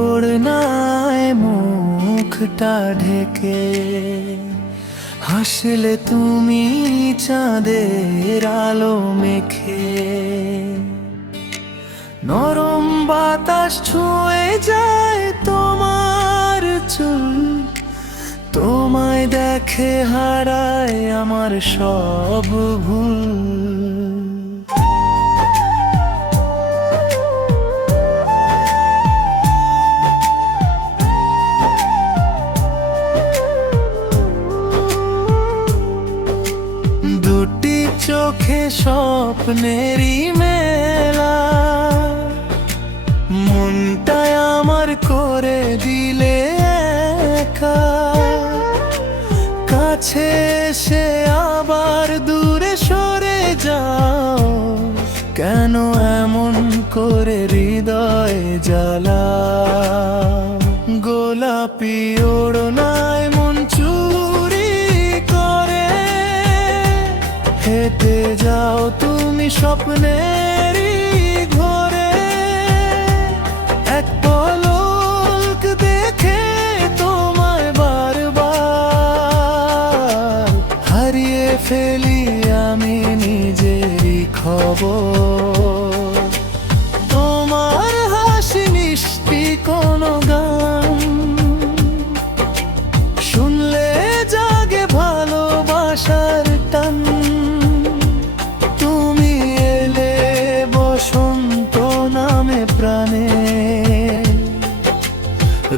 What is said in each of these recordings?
ওড়নায় মুখটা ঢেকে হাসলে তুমি চাঁদের আলো মেখে। নরম বাতাস ছুঁয়ে যায় তোমার চুল, তোমায় দেখে হারায় আমার সব ভুল। দুটি চোখে স্বপ্নেরই মেলা, মনটায় আমার করে দিলে একা। কাছে এসে আবার দূরে সরে যাও, কেন এমন করে হৃদয় জ্বালা। গোলাপি ওড়নায় মন চুরি করে হেঁটে যাও তুমি স্বপ্নেরই ঘরে। এক পলক দেখে তোমায় বারবার হারিয়ে ফেলি আমি নিজেরই খবর। তোমার হাসি মিষ্টি কোনো গান শুনলে জাগে ভালোবাসার টান। তুমি এলে বসন্ত নামে প্রাণে,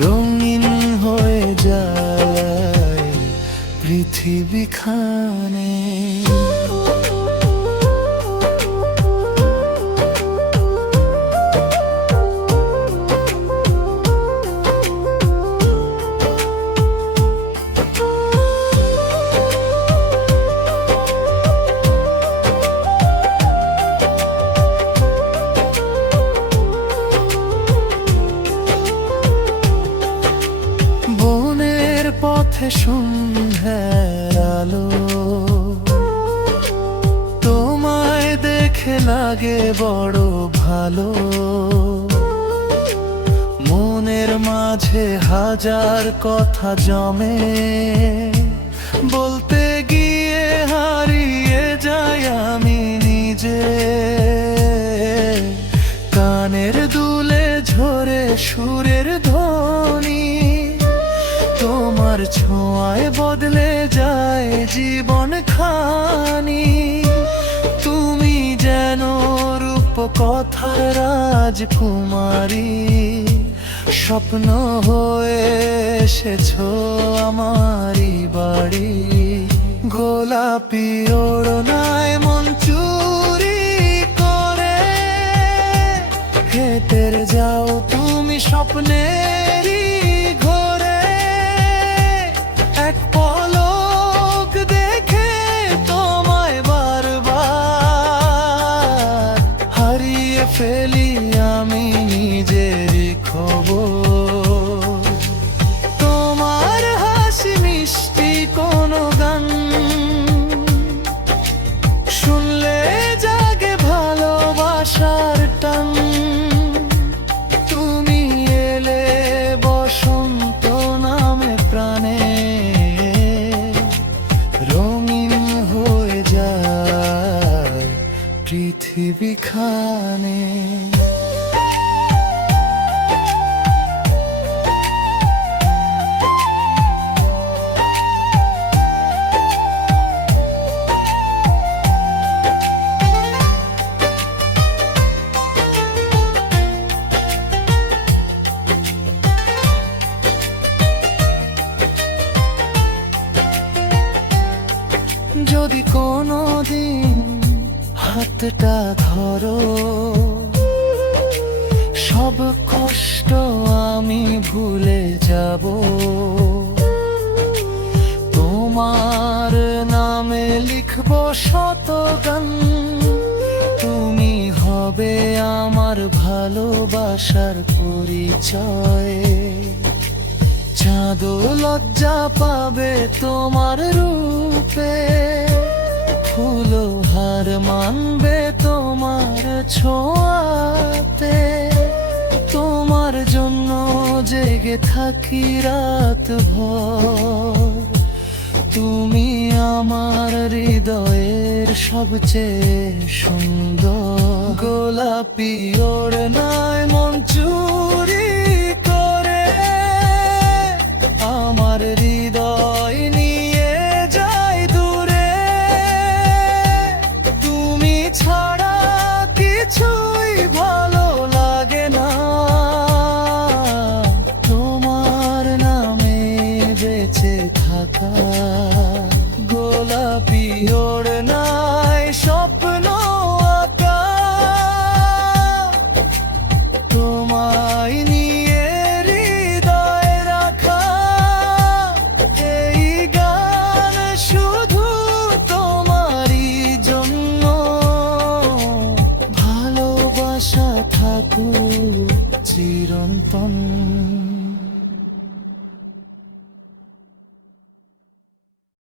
রঙিন হয়ে যায় পৃথিবীখানে। বনের পথে সন্ধ্যার আলো, তোমায় দেখে লাগে বড় ভালো। মনের মাঝে হাজার কথা জমে, বলতে গিয়ে হারিয়ে যাই আমি নিজে। কানের দুলে ঝরে সুরের ধ্বনি, তোমার ছোঁয়ায় বদলে যায় জীবন খানি। তুমি যেন রূপকথার রাজকুমারী, স্বপ্ন হয়ে এসেছো আমারই বাড়ি। গোলাপি ওড়নায় মন চুরি করে হেঁটে যাও তুমি স্বপ্নেরই ঘরে। এক পলক দেখে তোমায় বারবার হারিয়ে ফেলি আমি নিজেরই খবর। তোমার হাসি মিষ্টি কোনো গান শুনলে জাগে ভালোবাসার টান। তুমি এলে বসন্ত নামে প্রাণে, রঙিন হয়ে যায় পৃথিবীখানে। যদি কোনোদিন হাতটা ধরো, সব কষ্ট আমি ভুলে যাব। তোমার নামে লিখবো শত গান, তুমি হবে আমার ভালোবাসার পরিচয়। চাঁদও লজ্জা পাবে তোমার রূপে, ফুলও হার মানবে তোমার ছোঁয়াতে। তোমার তোমার জন্য জেগে থাকি রাত ভর। তুমি আমার হৃদয়ের সবচেয়ে সুন্দর। গোলাপি ওড়নায় মন চুরি করে আমার হৃদয় নিয়ে যায় দূরে। তুমি ছাড়া কিছুই ভালো লাগে না, তোমার নামে বেঁচে থাকা। গোলাপি ওড়নায় স্বপ্ন আঁকা, তোমায় নিয়ে হৃদয় রাখা। এই গান শুধু তোমারই জন্য, ভালোবাসা থাকুক চিরন্তন।